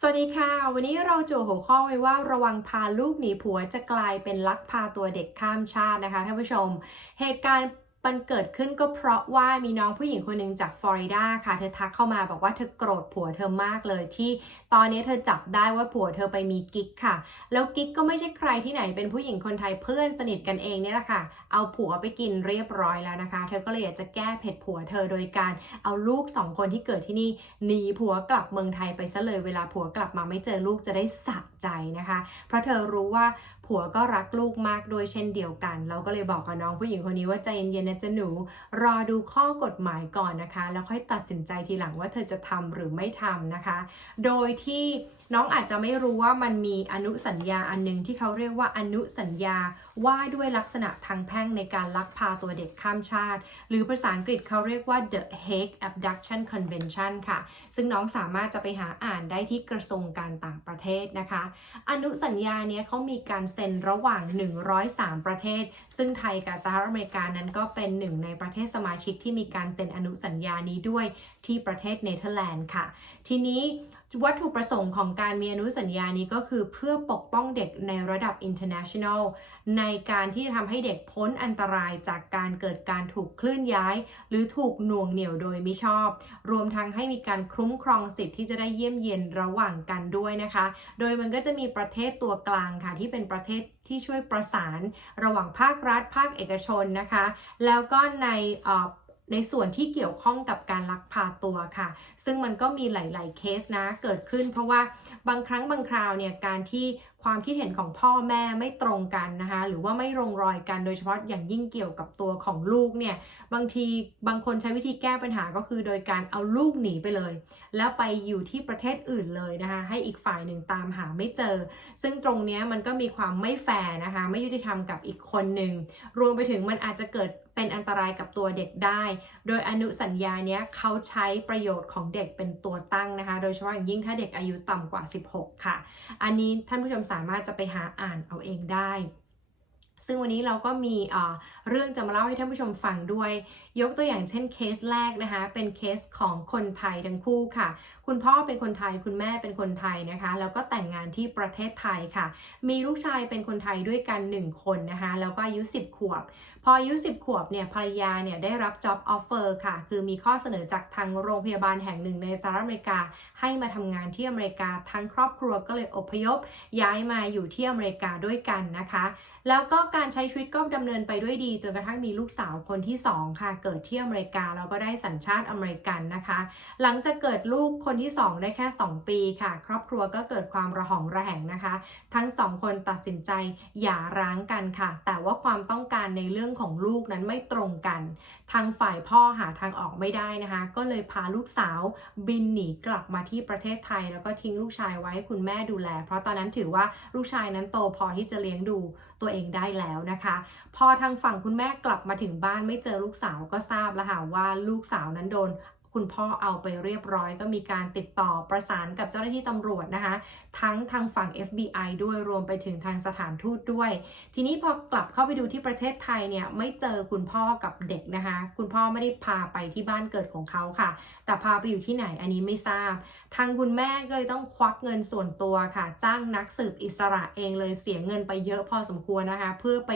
สวัสดีค่ะ วันนี้เราโจหัวข้อไว้ว่าระวังพาลูกหนีผัวจะกลายเป็นลักพาตัวเด็กข้ามชาตินะคะท่านผู้ชม เหตุการณ์ มันเกิดขึ้นก็เพราะว่ามีน้องผู้หญิงคนหนึ่งจากฟลอริดาค่ะ เธอทักเข้ามาบอกว่าเธอโกรธผัวเธอมากเลยที่ ตอนนี้เธอจับได้ว่าผัวเธอไปมีกิ๊กค่ะ แล้วกิ๊กก็ไม่ใช่ใครที่ไหนเป็นผู้หญิงคนไทยเพื่อนสนิทกันเองเนี่ยแหละค่ะ เอาผัวไปกินเรียบร้อยแล้วนะคะ เธอก็เลยอยากจะแก้เผ็ดผัวเธอโดยการเอาลูกสองคนที่เกิดที่นี่หนีผัวกลับเมืองไทยไปซะเลยเวลาผัวกลับมาไม่เจอลูกจะได้สะใจนะคะ เพราะเธอรู้ว่าผัวก็รักลูกมากด้วยเช่นเดียวกัน เราก็เลยบอกกับน้องผู้หญิงคนนี้ว่าใจเย็นนะจ๊ะหนู รอดูข้อกฎหมายก่อนนะคะ แล้วค่อยตัดสินใจทีหลังว่าเธอจะทำหรือไม่ทำนะคะ โดยที่ น้องอาจจะไม่รู้ว่ามันมีอนุสัญญาอันหนึงที่เขาเรียกว่าอนุสัญญาว่าด้วยลักษณะทางแพ่งในการลักพาตัวเด็กข้ามชาติ หรือภาษาอังกฤษเขาเรียกว่า the Hague Abduction Convention ค่ะ ซึ่งน้องสามารถจะไปหาอ่านได้ที่กระทรวงการต่างประเทศนะคะ อนุสัญญาเนี้ยเขามีการเซ็นระหว่าง 103 ประเทศ ซึ่งไทยกับสหรัฐอเมริกานั้นก็เป็นหนึ่งในประเทศสมาชิกที่มีการเซ็นอนุสัญญานี้ด้วยที่ประเทศเนเธอร์แลนด์ค่ะ ทีนี้ วัตถุประสงค์ของการมีอนุสัญญานี้ก็คือเพื่อปกป้องเด็กในระดับ international ในการที่จะทำให้เด็กพ้นอันตรายจากการเกิดการถูกเคลื่อนย้าย หรือถูกหน่วงเหนี่ยวโดยมิชอบ รวมทั้งให้มีการคุ้มครองสิทธิ์ที่จะได้เยี่ยมเยียนระหว่างกันด้วยนะคะ โดยมันก็จะมีประเทศตัวกลางค่ะที่เป็นประเทศที่ช่วยประสาน ระหว่างภาครัฐ ภาคเอกชนนะคะ แล้วก็ในออ ในส่วนที่เกี่ยวข้องกับการลักพาตัวค่ะ ซึ่งมันก็มีหลาย ๆ เคสนะเกิดขึ้น เพราะว่าบางครั้งบางคราวเนี่ยการที่ความคิดเห็นของพ่อแม่ไม่ตรงกันนะคะหรือว่าไม่ลงรอยกันโดยเฉพาะอย่างยิ่งเกี่ยวกับตัวของลูกเนี่ยบางทีบางคนใช้วิธีแก้ปัญหาก็คือโดยการเอาลูกหนีไปเลย แล้วไปอยู่ที่ประเทศอื่นเลยนะคะให้อีกฝ่ายหนึ่งตามหาไม่เจอ ซึ่งตรงนี้มันก็มีความไม่แฟร์นะคะไม่ยุติธรรมกับอีกคนหนึ่งรวมไปถึงมันอาจจะเกิดเป็นอันตรายกับตัวเด็กได้ โดยอนุสัญญาเนี้ยเขาใช้ประโยชน์ของเด็กเป็นตัวตั้งนะคะ โดยเฉพาะอย่างยิ่งถ้าเด็กอายุต่ำกว่า 16 ค่ะ อันนี้ท่านผู้ชมสามารถจะไปหาอ่านเอาเองได้ ซึ่งวันนี้เราก็มีเรื่องจะมาเล่าให้ท่านผู้ชมฟังด้วย ยกตัวอย่างเช่นเคสแรกนะคะ เป็นเคสของคนไทยทั้งคู่ค่ะ คุณพ่อเป็นคนไทยคุณแม่เป็นคนไทยนะคะ แล้วก็แต่งงานที่ประเทศไทยค่ะ มีลูกชายเป็นคนไทยด้วยกัน 1 คนนะคะ แล้วก็อายุ 10 ขวบ ออายุ 10 ขวบเนี่ยภรรยาเนี่ยได้รับ job offer ค่ะ คือมีข้อเสนอจากทางโรงพยาบาลแห่งหนึ่งในสหรัฐอเมริกา ให้มาทำงานที่อเมริกาทั้งครอบครัวก็เลยอพยพ ย้ายมาอยู่ที่อเมริกาด้วยกันนะคะ แล้วก็การใช้ชีวิตก็ดำเนินไปด้วยดีจนกระทั่งมีลูกสาวคนที่ 2 ค่ะ เกิดที่อเมริกาแล้วก็ได้สัญชาติอเมริกันนะคะ หลังจากเกิดลูกคนที่ 2 ได้แค่ 2 ปีค่ะ ครอบครัวก็เกิดความระหองระแหงนะคะ ทั้งสองคนตัดสินใจหย่าร้างกันค่ะ แต่ว่าความต้องการในเรื่องของลูกนั้นไม่ตรงกัน ทางฝ่ายพ่อหาทางออกไม่ได้นะคะ ก็เลยพาลูกสาวบินหนีกลับมาที่ประเทศไทย แล้วก็ทิ้งลูกชายไว้ให้คุณแม่ดูแล เพราะตอนนั้นถือว่าลูกชายนั้นโตพอที่จะเลี้ยงดูตัวเองได้แล้วนะคะ พอทางฝั่งคุณแม่กลับมาถึงบ้านไม่เจอลูกสาวก็ทราบแล้วค่ะว่าลูกสาวนั้นโดน คุณพ่อเอาไปเรียบร้อยก็มีการติดต่อประสานกับเจ้าหน้าที่ตำรวจนะคะ ทั้งทางฝั่ง FBI ด้วยรวมไปถึงทางสถานทูตด้วย ทีนี้พอกลับเข้าไปดูที่ประเทศไทยเนี่ยไม่เจอคุณพ่อกับเด็กนะคะ คุณพ่อไม่ได้พาไปที่บ้านเกิดของเขาค่ะ แต่พาไปอยู่ที่ไหนอันนี้ไม่ทราบ ทางคุณแม่ก็เลยต้องควักเงินส่วนตัวค่ะ จ้างนักสืบอิสระเองเลยเสียเงินไปเยอะพอสมควรนะคะ เพื่อไป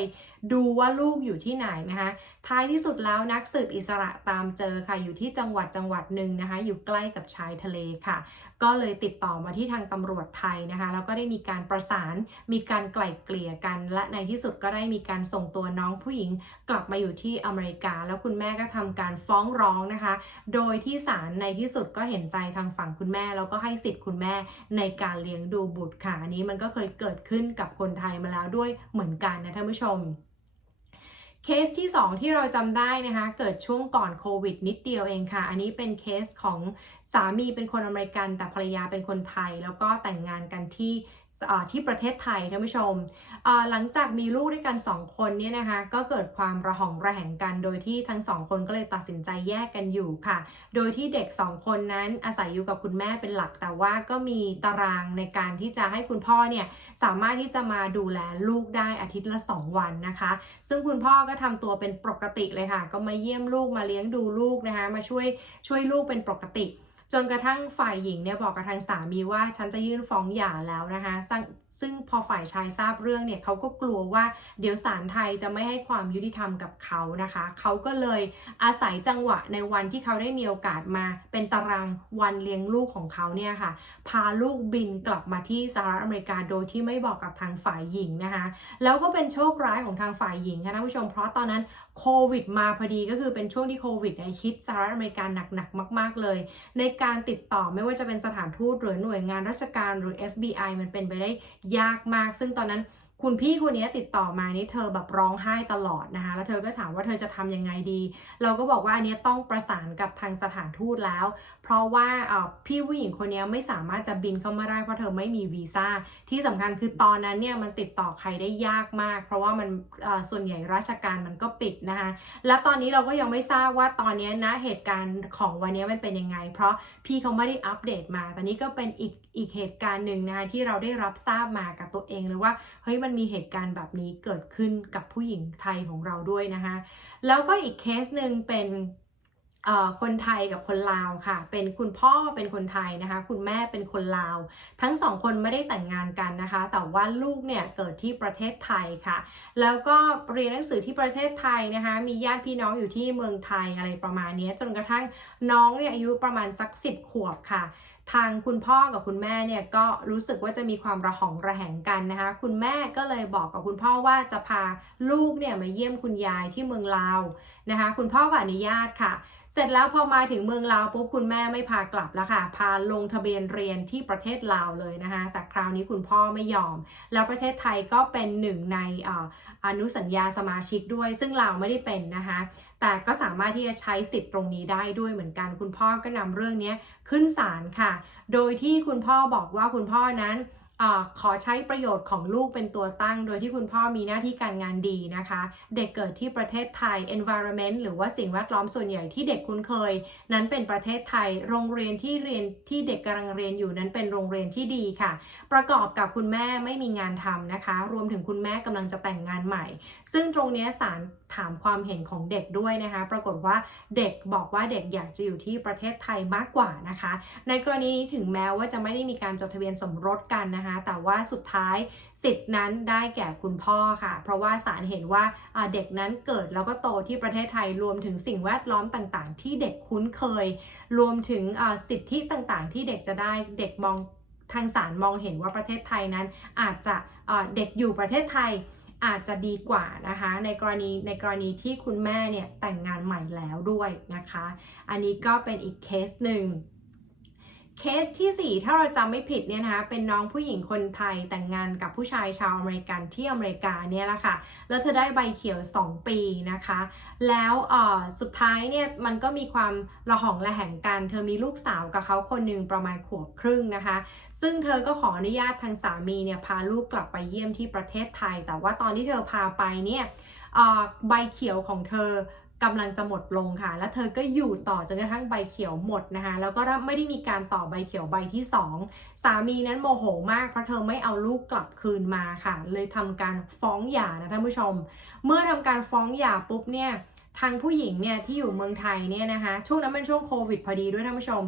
ดูว่าลูกอยู่ที่ไหนนะคะ ท้ายที่สุดแล้วนักสืบอิสระตามเจอค่ะอยู่ที่จังหวัดจังงหวัดหนึ่งนะคะ อยู่ใกล้กับชายทะเลค่ะ ก็เลยติดต่อมาที่ทางตำรวจไทยนะคะ แล้วก็ได้มีการประสานมีการไกล่เกลี่ยกัน และในที่สุดก็ได้มีการส่งตัวน้องผู้หญิงกลับมาอยู่ที่อเมริกา แล้วคุณแม่ก็ทำการฟ้องร้องนะคะ โดยที่ศาลในที่สุดก็เห็นใจทางฝั่งคุณแม่ แล้วก็ให้สิทธิ์คุณแม่ในการเลี้ยงดูบุตรค่ะอันนี้มันก็เคยเกิดขึ้นกับคนไทยมาแล้วด้วยเหมือนกันนะท่านผู้ชม เคสที่ 2 ที่เราจำได้นะคะ เกิดช่วงก่อนโควิดนิดเดียวเองค่ะ อันนี้เป็นเคสของสามีเป็นคนอเมริกัน แต่ภรรยาเป็นคนไทย แล้วก็แต่งงานกันที่ ที่ประเทศไทยท่านผู้ชม หลังจากมีลูกด้วยกัน 2 คนเนี่ยนะคะ ก็เกิดความระหองระแหงกัน โดยที่ทั้งสองคนก็เลยตัดสินใจแยกกันอยู่ค่ะ โดยที่เด็ก 2 คนนั้นอาศัยอยู่กับคุณแม่เป็นหลัก แต่ว่าก็มีตารางในการที่จะให้คุณพ่อเนี่ยสามารถที่จะมาดูแลลูกได้อาทิตย์ละ 2 วันนะคะ ซึ่งคุณพ่อก็ทำตัวเป็นปกติเลยค่ะ ก็มาเยี่ยมลูกมาเลี้ยงดูลูกนะคะ มาช่วยช่วยลูกเป็นปกติ จนกระทั่งฝ่ายหญิงเนี่ยบอกกับทางสามีว่าฉันจะยื่นฟ้องหย่าแล้วนะคะซึ่งซึ่งพอฝ่ายชายทราบเรื่องเนี่ยเขาก็กลัวว่าเดี๋ยวศาลไทยจะไม่ให้ความยุติธรรมกับเขานะคะ เขาก็เลยอาศัยจังหวะในวันที่เขาได้มีโอกาสมา เป็นตารางวันเลี้ยงลูกของเขาเนี่ยค่ะ พาลูกบินกลับมาที่สหรัฐอเมริกาโดยที่ไม่บอกกับทางฝ่ายหญิงนะคะ แล้วก็เป็นโชคร้ายของทางฝ่ายหญิงค่ะท่านผู้ชมเพราะตอนนั้นโควิดมาพอดีก็คือเป็นช่วงที่โควิดในฮิตสหรัฐอเมริกาหนักๆ มาก ๆ เลย ในการติดต่อไม่ว่าจะเป็นสถานทูตหรือหน่วยงานราชการหรือ FBI มันเป็นไปได้ยากมาก ซึ่งตอนนั้น คุณพี่คนนี้ติดต่อมานี่เธอแบบร้องไห้ตลอดนะคะ แล้วเธอก็ถามว่าเธอจะทำยังไงดี เราก็บอกว่าอันนี้ต้องประสานกับทางสถานทูตแล้ว เพราะว่าพี่ผู้หญิงคนนี้ไม่สามารถจะบินเข้ามาได้เพราะเธอไม่มีวีซ่า ที่สำคัญคือตอนนั้นเนี่ยมันติดต่อใครได้ยากมาก เพราะว่ามันส่วนใหญ่ราชการมันก็ปิดนะคะ และตอนนี้เราก็ยังไม่ทราบว่าตอนนี้นะเหตุการณ์ของวันนี้มันเป็นยังไง เพราะพี่เขาไม่ได้อัปเดตมาแต่นี้ก็เป็นอีกอีกเหตุการณ์หนึ่งนะคะที่เราได้รับทราบมากับตัวเองเลยว่าเฮ้ยมันมีเหตุการณ์แบบนี้เกิดขึ้นกับผู้หญิงไทยของเราด้วยนะคะ แล้วก็อีกเคสหนึ่งเป็นคนไทยกับคนลาวค่ะ เป็นคุณพ่อเป็นคนไทยนะคะ คุณแม่เป็นคนลาว ทั้งสองคนไม่ได้แต่งงานกันนะคะ แต่ว่าลูกเนี่ยเกิดที่ประเทศไทยค่ะ แล้วก็เรียนหนังสือที่ประเทศไทยนะคะ มีญาติพี่น้องอยู่ที่เมืองไทยอะไรประมาณนี้จนกระทั่งน้องเนี่ยอายุประมาณสักสิบขวบค่ะ ทางคุณพ่อกับคุณแม่เนี่ยก็รู้สึกว่าจะมีความระหองระแหงกันนะคะ คุณแม่ก็เลยบอกกับคุณพ่อว่าจะพาลูกเนี่ยมาเยี่ยมคุณยายที่เมืองลาวนะคะ คุณพ่อก็อนุญาตค่ะ เสร็จแล้วพอมาถึงเมืองลาวปุ๊บคุณแม่ไม่พากลับแล้วค่ะ พาลงทะเบียนเรียนที่ประเทศลาวเลยนะคะ แต่คราวนี้คุณพ่อไม่ยอม แล้วประเทศไทยก็เป็นหนึ่งในอนุสัญญาสมาชิกด้วย ซึ่งลาวไม่ได้เป็นนะคะ แต่ก็สามารถที่จะใช้สิทธิ์ตรงนี้ได้ด้วยเหมือนกัน คุณพ่อก็นำเรื่องนี้ขึ้นศาลค่ะ โดยที่คุณพ่อบอกว่าคุณพ่อนั้น อขอใช้ประโยชน์ของลูกเป็นตัวตั้ง โดยที่คุณพ่อมีหน้าที่การงานดีนะคะ เด็กเกิดที่ประเทศไทย environment หรือว่าสิ่งแวดล้อมส่วนใหญ่ที่เด็กคุ้นเคย นั้นเป็นประเทศไทย โรงเรียนที่เรียนที่เด็กกำลังเรียนอยู่นั้นเป็นโรงเรียนที่ดีค่ะ ประกอบกับคุณแม่ไม่มีงานทำนะคะ รวมถึงคุณแม่กำลังจะแต่งงานใหม่ ซึ่งตรงนี้ศาลถามความเห็นของเด็กด้วยนะคะ ปรากฏว่าเด็กบอกว่าเด็กอยากจะอยู่ที่ประเทศไทยมากกว่านะคะ ในกรณีนี้ถึงแม้ว่าจะไม่ได้มีการจดทะเบียนสมรสกันนะคะแต่ว่าสุดท้ายสิทธินั้นได้แก่คุณพ่อค่ะ เพราะว่าศาลเห็นว่าเด็กนั้นเกิดแล้วก็โตที่ประเทศไทยรวมถึงสิ่งแวดล้อมต่างๆ ที่เด็กคุ้นเคย รวมถึงสิทธิต่างๆ ที่เด็กจะได้เด็กมองทางศาลมองเห็นว่าประเทศไทยนั้นอาจจะเด็กอยู่ประเทศไทยอาจจะดีกว่านะคะ ในกรณีในกรณีที่คุณแม่เนี่ยแต่งงานใหม่แล้วด้วยนะคะ อันนี้ก็เป็นอีกเคสหนึ่ง เคสที่ 4 ถ้าเราจำไม่ผิดเนี่ยนะคะเป็นน้องผู้หญิงคนไทยแต่งงานกับผู้ชายชาวอเมริกันที่อเมริกาเนี่ยแหละค่ะ แล้วเธอได้ใบเขียว 2 ปีนะคะ แล้วสุดท้ายเนี่ยมันก็มีความระหองระแหงกัน เธอมีลูกสาวกับเขาคนหนึ่งประมาณขวบครึ่งนะคะ ซึ่งเธอก็ขออนุญาตทางสามีเนี่ยพาลูกกลับไปเยี่ยมที่ประเทศไทย แต่ว่าตอนที่เธอพาไปเนี่ยใบเขียวของเธอ กำลังจะหมดลงค่ะ แล้วเธอก็อยู่ต่อจนกระทั่งใบเขียวหมดนะคะ แล้วก็ไม่ได้มีการต่อใบเขียวใบที่ 2 สามีนั้นโมโหมากเพราะเธอไม่เอาลูกกลับคืนมาค่ะ เลยทำการฟ้องหย่านะท่านผู้ชม เมื่อทำการฟ้องหย่าปุ๊บเนี่ยทางผู้หญิงเนี่ยที่อยู่เมืองไทยเนี่ยนะคะช่วงนั้นเป็นช่วงโควิดพอดีด้วยท่านผู้ชม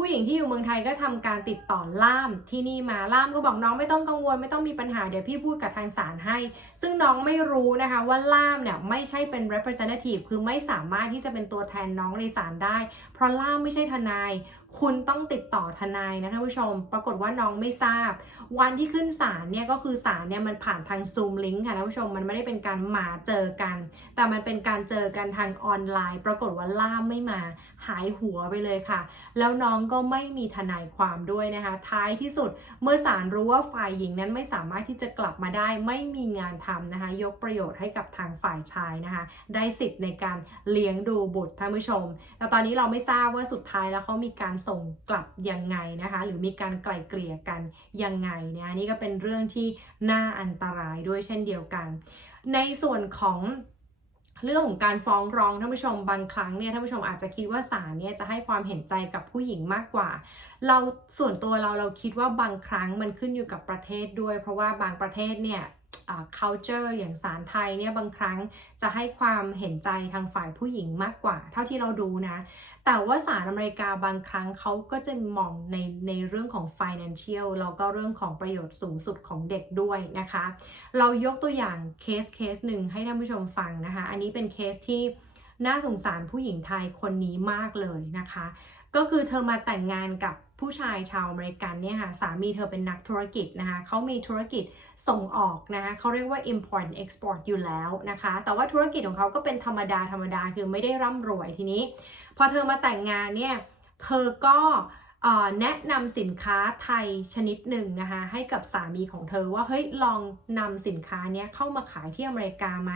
ผู้หญิงที่อยู่เมืองไทยก็ทำการติดต่อล่ามที่นี่มาล่ามก็บอกน้องไม่ต้องกังวลไม่ต้องมีปัญหาเดี๋ยวพี่พูดกับทางศาลให้ ซึ่งน้องไม่รู้นะคะว่าล่ามเนี่ยไม่ใช่เป็น representative คือไม่สามารถที่จะเป็นตัวแทนน้องในศาลได้ เพราะล่ามไม่ใช่ทนาย คุณต้องติดต่อทนายนะท่านผู้ชม ปรากฏว่าน้องไม่ทราบ วันที่ขึ้นศาลเนี่ยก็คือศาลเนี่ยมันผ่านทางซูมลิงก์ค่ะท่านผู้ชมมันไม่ได้เป็นการมาเจอกัน แต่มันเป็นการเจอกันทางออนไลน์ ปรากฏว่าล่ามไม่มาหายหัวไปเลยค่ะ แล้วน้องก็ไม่มีทนายความด้วยนะคะ ท้ายที่สุดเมื่อศาลรู้ว่าฝ่ายหญิงนั้นไม่สามารถที่จะกลับมาได้ ไม่มีงานทำนะคะ ยกประโยชน์ให้กับทางฝ่ายชายนะคะ ได้สิทธิ์ในการเลี้ยงดูบุตรท่านผู้ชมแต่ตอนนี้เราไม่ทราบว่าสุดท้ายแล้วเขามีการส่งกลับยังไงนะคะ หรือมีการไกล่เกลี่ยกันยังไงเนี่ยนี่ก็เป็นเรื่องที่น่าอันตรายด้วยเช่นเดียวกัน ในส่วนของเรื่องของการฟ้องร้องท่านผู้ชมบางครั้งเนี่ยท่านผู้ชมอาจจะคิดว่าศาลเนี่ยจะให้ความเห็นใจกับผู้หญิงมากกว่า เราส่วนตัวเราเราคิดว่าบางครั้งมันขึ้นอยู่กับประเทศด้วย เพราะว่าบางประเทศเนี่ย culture อย่างสารไทยเนี่ยบางครั้งจะให้ความเห็นใจทางฝ่ายผู้หญิงมากกว่า เท่าที่เราดูนะ แต่ว่าสารอเมริกาบางครั้งเขาก็จะมองในในเรื่องของ financial แล้วก็เรื่องของประโยชน์สูงสุดของเด็กด้วยนะคะ เรายกตัวอย่างเคสเคสหนึ่งให้ท่านผู้ชมฟังนะคะ อันนี้เป็นเคสที่น่าสงสารผู้หญิงไทยคนนี้มากเลยนะคะ ก็คือเธอมาแต่งงานกับ ผู้ชายชาวอเมริกันเนี่ยค่ะสามีเธอเป็นนักธุรกิจนะคะเขามีธุรกิจส่งออกนะคะเขาเรียกว่า import export อยู่แล้วนะคะ แต่ว่าธุรกิจของเขาก็เป็นธรรมดาธรรมดาคือไม่ได้ร่ำรวยทีนี้ พอเธอมาแต่งงานเนี่ยเธอก็ แนะนำสินค้าไทยชนิดหนึ่งนะคะให้กับสามีของเธอว่าเฮ้ยลองนำสินค้าเนี้ยเข้ามาขายที่อเมริกาไหม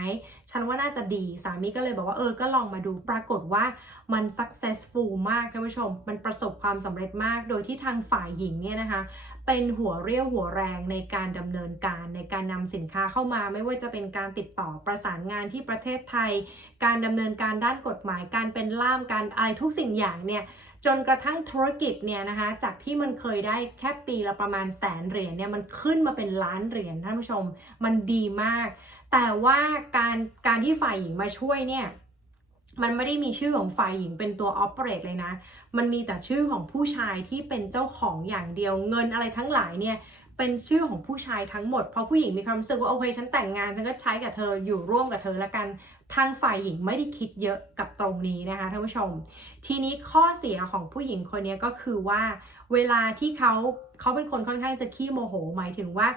ฉันว่าน่าจะดีสามีก็เลยบอกว่าเออก็ลองมาดูปรากฏว่ามัน successful มากท่านผู้ชม มันประสบความสำเร็จมาก โดยที่ทางฝ่ายหญิงเนี่ยนะคะเป็นหัวเรี่ยวหัวแรงในการดำเนินการในการนำสินค้าเข้ามา ไม่ว่าจะเป็นการติดต่อประสานงานที่ประเทศไทย การดำเนินการด้านกฎหมายการเป็นล่ามการอะไรทุกสิ่งอย่างเนี่ย จนกระทั่งธุรกิจเนี่ยนะคะจากที่มันเคยได้แค่ปีละประมาณแสนเหรียญเนี่ยมันขึ้นมาเป็นล้านเหรียญท่านผู้ชมมันดีมาก แต่ว่าการการที่ฝ่ายหญิงมาช่วยเนี่ยมันไม่ได้มีชื่อของฝ่ายหญิงเป็นตัวออเปเรตเลยนะ มันมีแต่ชื่อของผู้ชายที่เป็นเจ้าของอย่างเดียวเงินอะไรทั้งหลายเนี่ย เป็นชื่อของผู้ชายทั้งหมด เพราะผู้หญิงมีความรู้สึกว่าโอเคฉันแต่งงานฉันก็ใช้กับเธออยู่ร่วมกับเธอแล้วกันทางฝ่ายหญิงไม่ได้คิดเยอะกับตรงนี้นะคะท่านผู้ชม ทีนี้ข้อเสียของผู้หญิงคนนี้ก็คือว่า เวลาที่เขาเขาเป็นคนค่อนข้างจะขี้โมโห หมายถึงว่า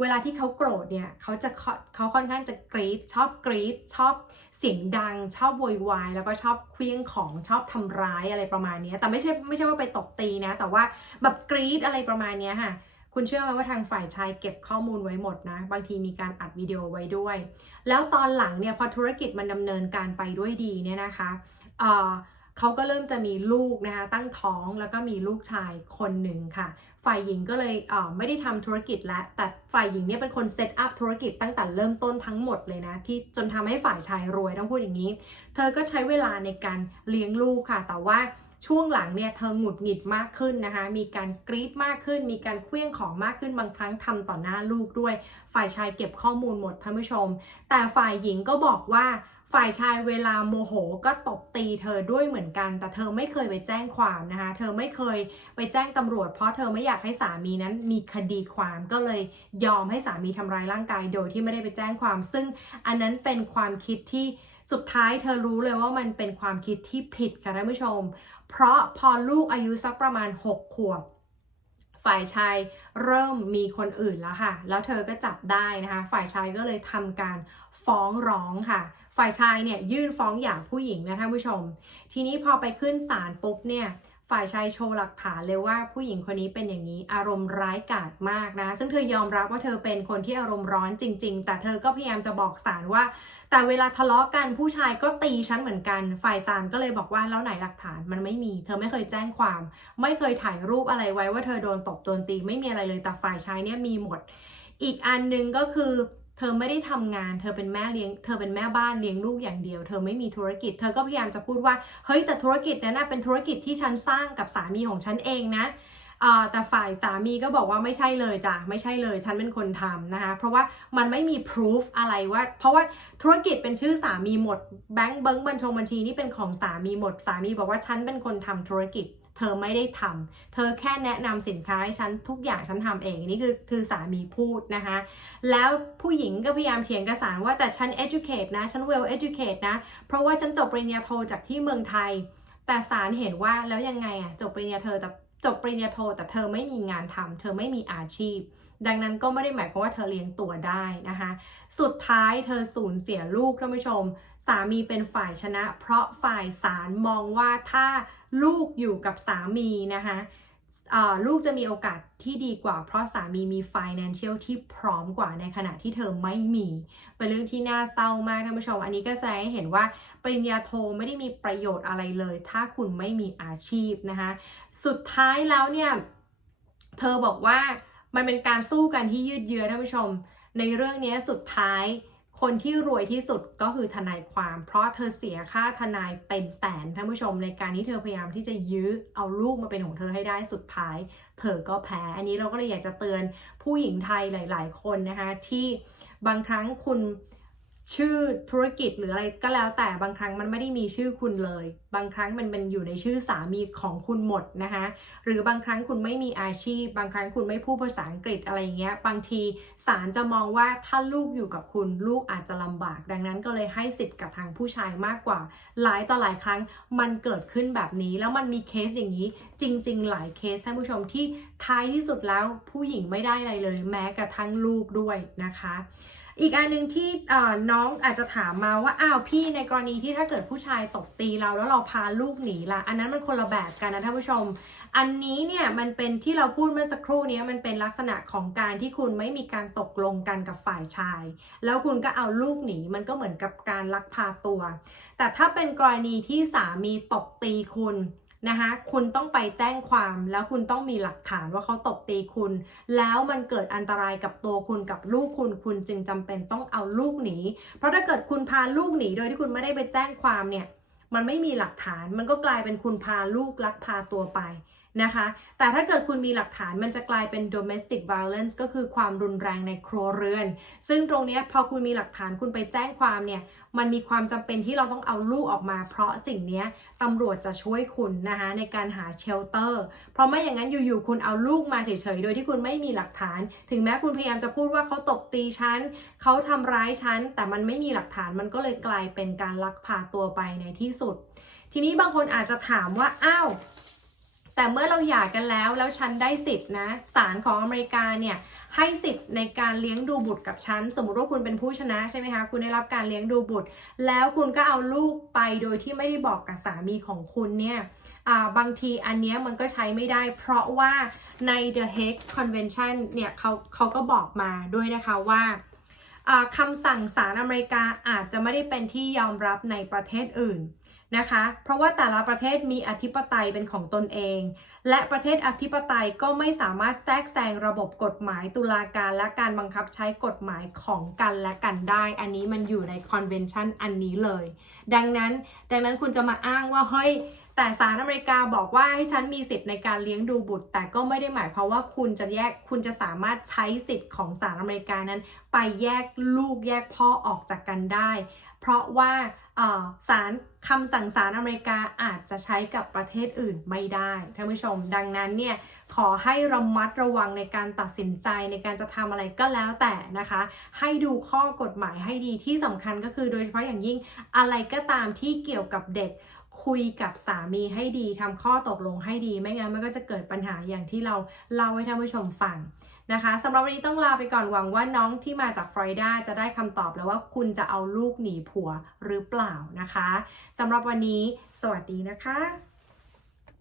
เวลาที่เขาโกรธเนี่ยเขาจะเขาค่อนข้างจะกรีดชอบกรีดชอบเสียงดัง ชอบโวยวายแล้วก็ชอบเคลี้ยงของชอบทำร้ายอะไรประมาณนี้แต่ไม่ใช่ไม่ใช่ว่าไปตบตีนะ แต่ว่าแบบกรีดอะไรประมาณนี้ค่ะ คุณเชื่อไหมว่าทางฝ่ายชายเก็บข้อมูลไว้หมดนะ บางทีมีการอัดวิดีโอไว้ด้วย แล้วตอนหลังเนี่ยพอธุรกิจมันดำเนินการไปด้วยดีเนี่ยนะคะเเขาก็เริ่มจะมีลูกนะคะตั้งท้องแล้วก็มีลูกชายคนหนึ่งค่ะ ฝ่ายหญิงก็เลยเไม่ได้ทำธุรกิจแล้วแต่ฝ่ายหญิงเนี่ยเป็นคนเซตอัพธุรกิจตั้งแต่เริ่มต้นทั้งหมดเลยนะที่จนทำให้ฝ่ายชายรวยต้องพูดอย่างนี้ เธอก็ใช้เวลาในการเลี้ยงลูกค่ะ แต่ว่า ช่วงหลังเนี่ยเธอหงุดหงิดมากขึ้นนะคะ มีการกรี๊ดมากขึ้น มีการเคลี้ยงของมากขึ้นบางครั้งทำต่อหน้าลูกด้วย ฝ่ายชายเก็บข้อมูลหมดท่านผู้ชม แต่ฝ่ายหญิงก็บอกว่าฝ่ายชายเวลาโมโหก็ตบตีเธอด้วยเหมือนกัน แต่เธอไม่เคยไปแจ้งความนะคะ เธอไม่เคยไปแจ้งตำรวจ เพราะเธอไม่อยากให้สามีนั้นมีคดีความก็เลยยอมให้สามีทำร้ายร่างกายโดยที่ไม่ได้ไปแจ้งความ ซึ่งอันนั้นเป็นความคิดที่ สุดท้ายเธอรู้เลยว่ามันเป็นความคิดที่ผิดค่ะท่านผู้ชม เพราะพอลูกอายุสักประมาณ 6 ขวบ ฝ่ายชายเริ่มมีคนอื่นแล้วค่ะ แล้วเธอก็จับได้นะคะ ฝ่ายชายก็เลยทำการฟ้องร้องค่ะ ฝ่ายชายเนี่ยยื่นฟ้องหย่าผู้หญิงนะท่านผู้ชม ทีนี้พอไปขึ้นศาลปุ๊บเนี่ย ฝ่ายชายโชว์หลักฐานเลยว่าผู้หญิงคนนี้เป็นอย่างนี้อารมณ์ร้ายกาจมากนะ ซึ่งเธอยอมรับว่าเธอเป็นคนที่อารมณ์ร้อนจริง ๆ แต่เธอก็พยายามจะบอกศาลว่า แต่เวลาทะเลาะกันผู้ชายก็ตีฉันเหมือนกัน ฝ่ายศาลก็เลยบอกว่าแล้วไหนหลักฐานมันไม่มี เธอไม่เคยแจ้งความ ไม่เคยถ่ายรูปอะไรไว้ว่าเธอโดนตบโดนตีไม่มีอะไรเลยแต่ฝ่ายชายเนี่ยมีหมด อีกอันหนึงก็คือ เธอไม่ได้ทำงาน เธอเป็นแม่เลี้ยง เธอเป็นแม่บ้านเลี้ยงลูกอย่างเดียว เธอไม่มีธุรกิจ เธอก็พยายามจะพูดว่า เฮ้ยแต่ธุรกิจนั้นเป็นธุรกิจที่ฉันสร้างกับสามีของฉันเองนะแต่ฝ่ายสามีก็บอกว่าไม่ใช่เลยจ้ะไม่ใช่เลย ฉันเป็นคนทำนะคะ เพราะว่ามันไม่มี proof อะไรว่า เพราะว่าธุรกิจเป็นชื่อสามีหมดแบงค์เบิ้งบัญชงบัญชีนี่เป็นของสามีหมด สามีบอกว่าฉันเป็นคนทำธุรกิจ เธอไม่ได้ทำเธอแค่แนะนำสินค้าให้ฉันทุกอย่างฉันทำเองนี่คือคือสามีพูดนะคะ แล้วผู้หญิงก็พยายามเถียงกับสารว่าแต่ฉัน educate นะ ฉัน well educate นะ เพราะว่าฉันจบปริญญาโทจากที่เมืองไทย แต่สารเห็นว่าแล้วยังไงอะจบปริญญาโทแต่จบปริญญาโทแต่เธอไม่มีงานทำเธอไม่มีอาชีพ ดังนั้นก็ไม่ได้หมายความว่าเธอเลี้ยงตัวได้นะคะ สุดท้ายเธอสูญเสียลูกท่านผู้ชม สามีเป็นฝ่ายชนะ เพราะฝ่ายศาลมองว่าถ้าลูกอยู่กับสามีนะคะลูกจะมีโอกาสที่ดีกว่า เพราะสามีมี financial ที่พร้อมกว่าในขณะที่เธอไม่มี เป็นเรื่องที่น่าเศร้ามากท่านผู้ชม อันนี้ก็แสดงให้เห็นว่าปริญญาโทไม่ได้มีประโยชน์อะไรเลย ถ้าคุณไม่มีอาชีพนะคะ สุดท้ายแล้วเนี่ย เธอบอกว่า มันเป็นการสู้กันที่ยืดเยื้อท่านผู้ชม ในเรื่องนี้สุดท้ายคนที่รวยที่สุดก็คือทนายความ เพราะเธอเสียค่าทนายเป็นแสนท่านผู้ชม ในการที่เธอพยายามที่จะยื้อเอาลูกมาเป็นของเธอให้ได้สุดท้าย เธอก็แพ้ อันนี้เราก็เลยอยากจะเตือนผู้หญิงไทยหลาย ๆ คนนะคะที่บางครั้งคุณ ชื่อธุรกิจหรืออะไรก็แล้วแต่บางครั้งมันไม่ได้มีชื่อคุณเลย บางครั้งมันเป็นอยู่ในชื่อสามีของคุณหมดนะคะ หรือบางครั้งคุณไม่มีอาชีพ บางครั้งคุณไม่พูดภาษาอังกฤษอะไรอย่างเงี้ยบางทีศาลจะมองว่าถ้าลูกอยู่กับคุณลูกอาจจะลำบาก ดังนั้นก็เลยให้สิทธิ์กับทางผู้ชายมากกว่า หลายต่อหลายครั้งมันเกิดขึ้นแบบนี้ แล้วมันมีเคสอย่างนี้ จริง ๆ หลายเคสท่านผู้ชมที่ท้ายที่สุดแล้วผู้หญิงไม่ได้อะไรเลย แม้กระทั่งลูกด้วยนะคะ อีกอันหนึ่งที่น้องอาจจะถามมาว่าอ้าวพี่ในกรณีที่ถ้าเกิดผู้ชายตบตีเราแล้วเราพาลูกหนีล่ะอันนั้นมันคนละแบบกันนะท่านผู้ชม อันนี้เนี่ยมันเป็นที่เราพูดเมื่อสักครู่นี้มันเป็นลักษณะของการที่คุณไม่มีการตกลงกันกับฝ่ายชาย แล้วคุณก็เอาลูกหนีมันก็เหมือนกับการลักพาตัว แต่ถ้าเป็นกรณีที่สามีตบตีคุณ นะคะคุณต้องไปแจ้งความแล้วคุณต้องมีหลักฐานว่าเขาตบตีคุณ แล้วมันเกิดอันตรายกับตัวคุณกับลูกคุณคุณจึงจำเป็นต้องเอาลูกหนี เพราะถ้าเกิดคุณพาลูกหนีโดยที่คุณไม่ได้ไปแจ้งความเนี่ยมันไม่มีหลักฐานมันก็กลายเป็นคุณพาลูกลักพาตัวไป นะคะ แต่ถ้าเกิดคุณมีหลักฐานมันจะกลายเป็น domestic violence ก็คือความรุนแรงในครัวเรือน ซึ่งตรงนี้พอคุณมีหลักฐานคุณไปแจ้งความเนี่ย มันมีความจำเป็นที่เราต้องเอาลูกออกมา เพราะสิ่งนี้ตำรวจจะช่วยคุณนะคะในการหาเชลเตอร์ เพราะไม่อย่างนั้นอยู่ๆคุณเอาลูกมาเฉยๆ โดยที่คุณไม่มีหลักฐาน ถึงแม้คุณพยายามจะพูดว่าเขาตบตีฉันเขาทำร้ายฉัน แต่มันไม่มีหลักฐานมันก็เลยกลายเป็นการลักพาตัวไปในที่สุด ทีนี้บางคนอาจจะถามว่า อ้าว แต่เมื่อเราหย่ากันแล้วแล้วฉันได้สิทธินะศาลของอเมริกาเนี่ยให้สิทธิ์ในการเลี้ยงดูบุตรกับฉัน สมมติว่าคุณเป็นผู้ชนะใช่ไหมคะ คุณได้รับการเลี้ยงดูบุตร แล้วคุณก็เอาลูกไปโดยที่ไม่ได้บอกกับสามีของคุณเนี่ยบางทีอันนี้มันก็ใช้ไม่ได้ เพราะว่าใน The Hague Convention เนี่ยเขาเขาก็บอกมาด้วยนะคะว่าคำสั่งศาลอเมริกาอาจจะไม่ได้เป็นที่ยอมรับในประเทศอื่น นะคะ เพราะว่าแต่ละประเทศมีอธิปไตยเป็นของตนเอง และประเทศอธิปไตยก็ไม่สามารถแทรกแซงระบบกฎหมายตุลาการและการบังคับใช้กฎหมายของกันและกันได้ อันนี้มันอยู่ในคอนเวนชันอันนี้เลย ดังนั้นดังนั้นคุณจะมาอ้างว่าเฮ้ยแต่สารอเมริกาบอกว่าให้ฉันมีสิทธิ์ในการเลี้ยงดูบุตร แต่ก็ไม่ได้หมายความว่าคุณจะแยกคุณจะสามารถใช้สิทธิ์ของสารอเมริกานั้น ไปแยกลูกแยกพ่อออกจากกันได้ เพราะว่า ศาลคำสั่งศาลอเมริกาอาจจะใช้กับประเทศอื่นไม่ได้ท่านผู้ชม ดังนั้นเนี่ยขอให้ระมัดระวังในการตัดสินใจในการจะทำอะไรก็แล้วแต่นะคะ ให้ดูข้อกฎหมายให้ดีที่สำคัญก็คือโดยเฉพาะอย่างยิ่งอะไรก็ตามที่เกี่ยวกับเด็กคุยกับสามีให้ดีทำข้อตกลงให้ดี ไม่งั้นมันก็จะเกิดปัญหาอย่างที่เราเล่าให้ท่านผู้ชมฟัง นะคะสำหรับวันนี้ต้องลาไปก่อนหวังว่าน้องที่มาจากฟลอริดาจะได้คำตอบแล้วว่าคุณจะเอาลูกหนีผัวหรือเปล่านะคะสำหรับวันนี้ สวัสดีนะคะ